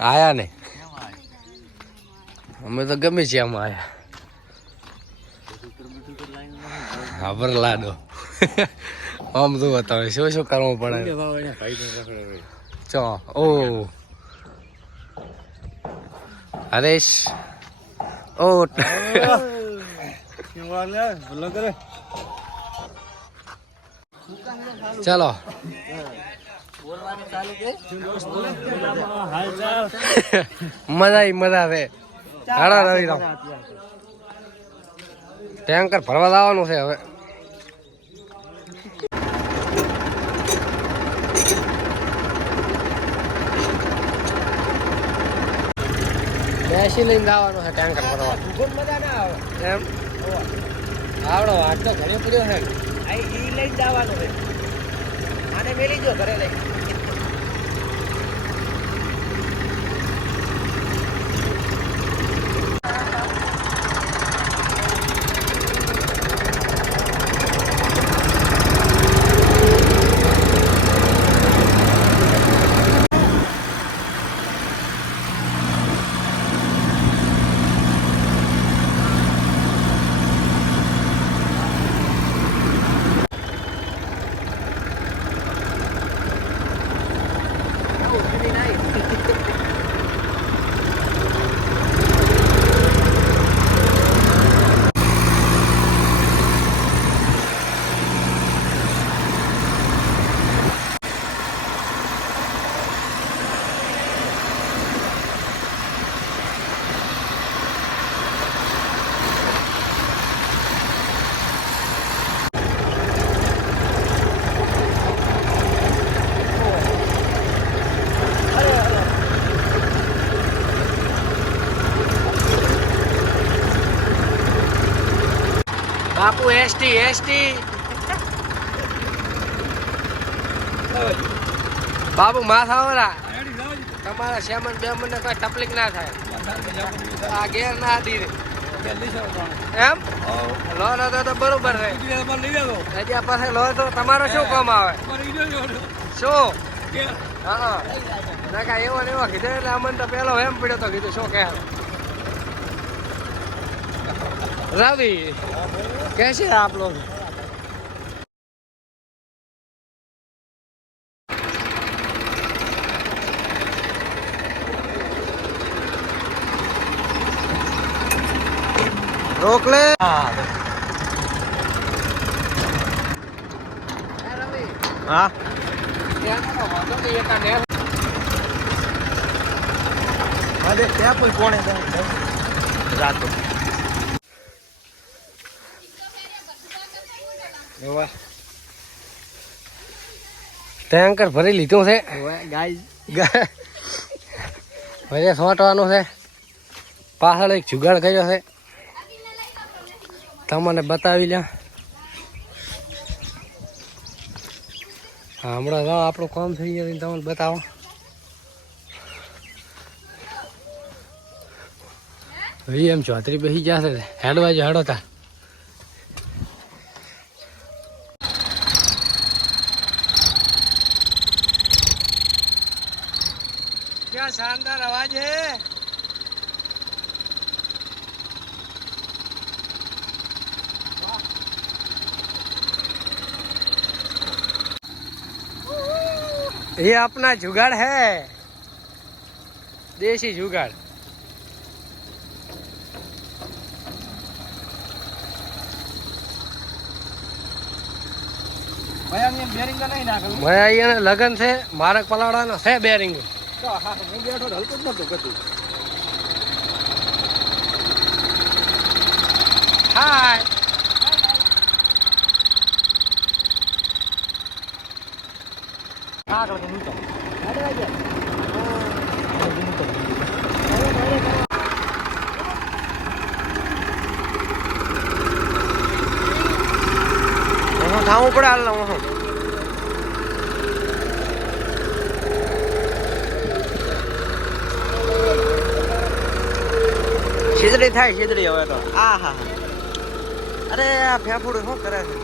આયા ને અમે તો ગમે છે આમાં આયા. ખબર લાડો આમ તો બતાવે શું શું કરવું પડે. ચો ઓ હરેશ ઓ ચલો મજા આવે. હાડા રવિરામ ટેન્કર ભરવા લાવવાનું છે હવે. બેસી લઈને જવાનું છે ટેન્કર ભરવા. મજા ના આવે એમ આવડો વાટ તો ઘણી પડ્યો છે. ઈ લઈને જવાનું છે. આને મેલી જો ઘરે લઈ. બાપુ એસટી બાબુ માથાવાળા તમારા સેમન બેમન ને કોઈ તકલીફ ના થાય. આ ઘેર ના દી એમ લો તો બરોબર છે. હજી પાસે લો તો તમારો શું કામ આવે શું? હા ના કા એવો ને એવો કીધું એટલે અમને તો પેલો એમ પડ્યો તો કીધું શું કે रवि कैसे हैं आप लोग? रोक ले. हाँ अरे क्या कोई कौन है रात को ટેન્કર ભરી લીધું છે હવે સોંટવાનું છે. પાછળ એક જુગાડ કર્યો છે તમને બતાવી લ્યા. હમણાં આપણું કામ થઈ ગયું તમને બતાવો. એમ ચોત્રી બેસી જશે હેડવા જ હેડોતા. क्या शानदार आवाज है. ये अपना जुगाड़ है देसी जुगाड़. भैया लगन से मारक पलाड़ा है बेरिंग. હું બેઠો હલકું જ નતું ગતું. હાય આગળ તો નીચે ખાવું પડે હાલ હું શીતળી થાય શીતળી હવે તો. આ હા અરે આ ફેફડું શું કરે છે?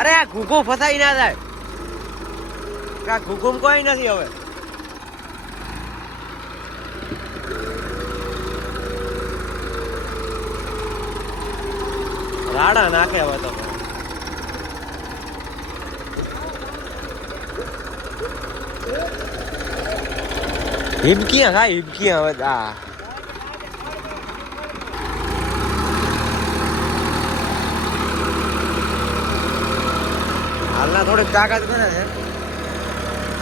અરે આ ઘૂઘો ફસાઈ ના જાય. કાંઈ હુકુમ કોઈ નથી હવે. રાડા નાખે હવે તો હિબકીયા ખાય હિબકીયા હવે આ હાલના થોડીક તાકાત કરે છે.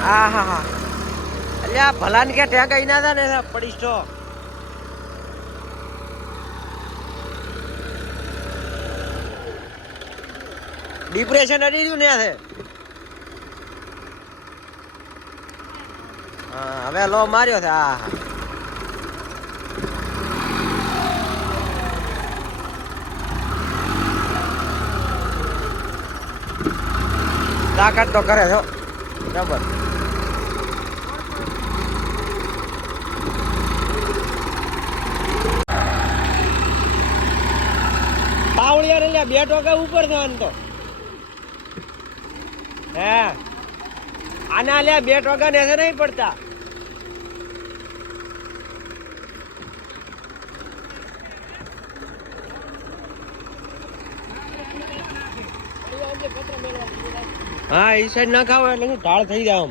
હા હા હા એટલે આ ભલાને કે ટેકા ના હતા ને પડીશ તો ડિપ્રેશન અડી રહ્યું ને છે. હા હવે લો માર્યો છે. હા હા તાકાત તો કરે છો બરાબર. પાવડિયા ને બે ટોકા ઉપર થવાનું તો હે આના લે બે ટોકા ને નહીં પડતા. હા એ સાઈડ ના ખાવ એટલે હું ઢાળ થઈ જાવ.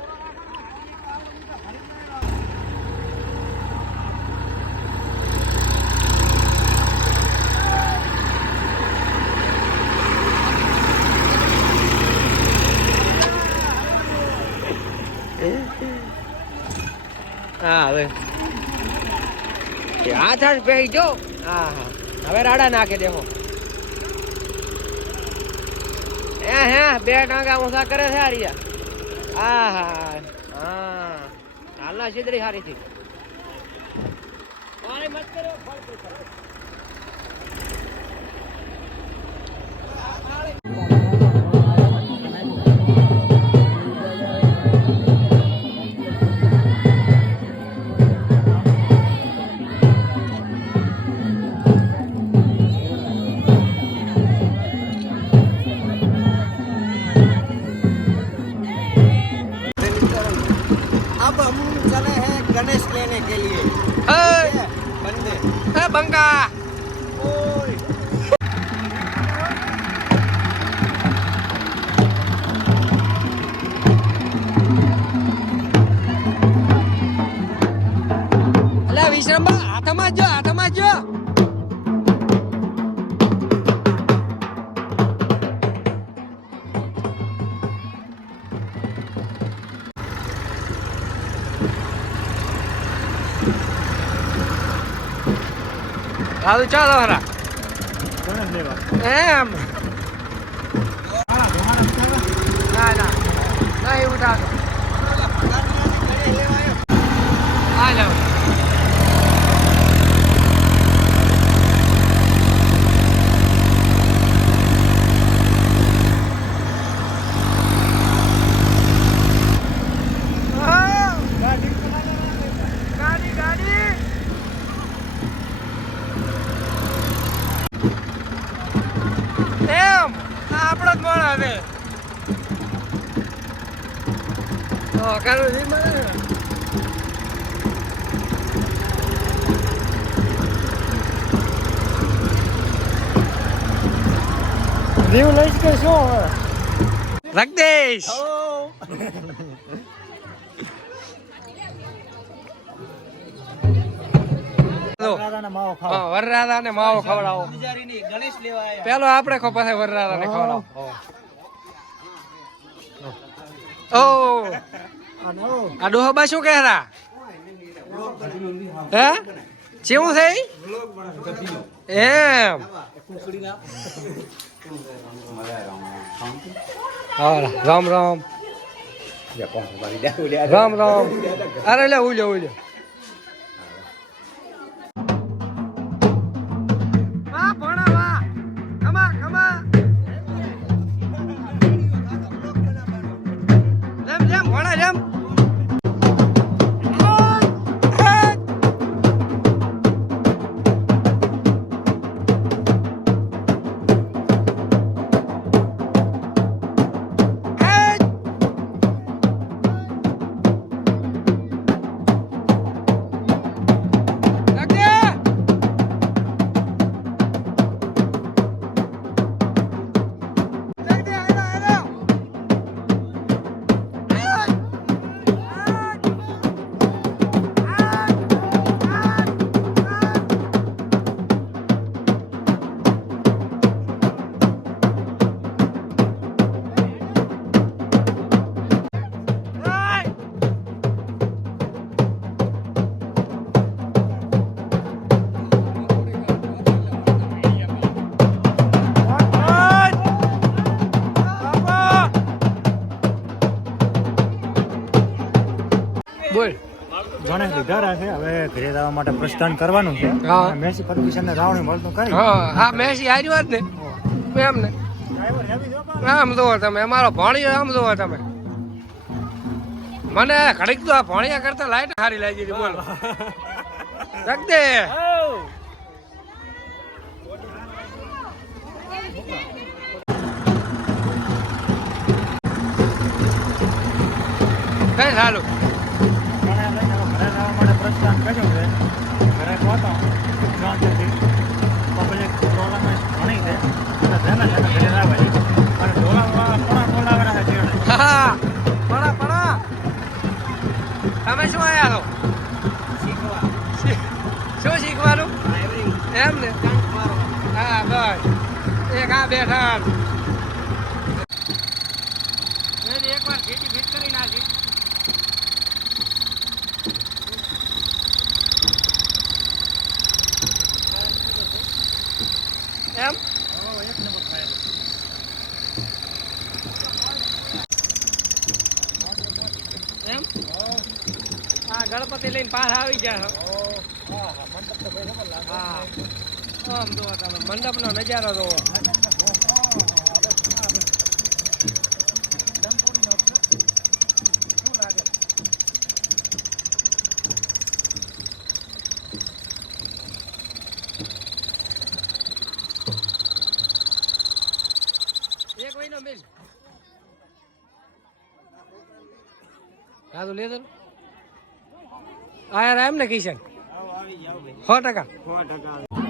હા હવે હાથ હાથ પહેરી જો. હા હા હવે રાડા નાખે દેખો. હે બે ટાંગા ઊંચા કરે છે હારિયા. હા હા હા હાલના છેદરી હારી થી મત કરો. अब हम चले हैं गणेश लेने के लिए. बंदे બંકા અલા વિશ્રમબા હાથમાં જો હાથમાં જો. હાલો ચાલો હરા એમ ના ના નહીં ઉઠાતો. હા જાઓ આપણો જ મોણ હવે રીવ લઈશ કે શું જગદીશ વરરાધા ને માવો ખવડાવો. પેલો આપડે પછી વરરાધા ને ખવડાવો. ઓ આ ડોહબા શું કહેરા હે કેવું છે એમ. રામ રામ રામ રામ. અરે લે ઉલ્યો ઉલ્યો. ગણેશ લીધા છે. હવે ઘરે જવા માટે પ્રસ્થાન કરવાનું છે. હા. મેસી પરમિશન રાવણી મળતું કરી. હા આ મેસી હારી વાત ને એમ ને ડ્રાઈવર હેવી જો પણ. આમ જોવો તમે અમારો ભણિયો આમ જોવો તમે મને ઘડીક તો આ ભણિયા કરતા લાઈટ સારી લાગી હતી બોલો રખ દે કઈ સારું મને લઈને હવે ઘરે જવા માટે પ્રસ્થાન કર્યું છે. ઘરે પહોંચો શાંતિથી પબ્લિક ટોર્નામેન્ટ ઘણી છે અને જેને જેને ઘરે આવે છે અને ટોળા બોલાવેલા છે ચેડે. હા પડા પડા તમે શું આયા છો શીખવા શું શીખવાનું એમ ને હા બસ એક આ બેઠા એકવાર ખેતી ફીટ કરી નાખી એમ એક નંબર થાય. એમ હા ગણપતિ લઈને પાછા આવી ગયા હા આમ જોવો તમે મંડપનો નજારો જોવો એક મહિનો મિલ હા તો લે આયા એમ ને કિશન 100% 100%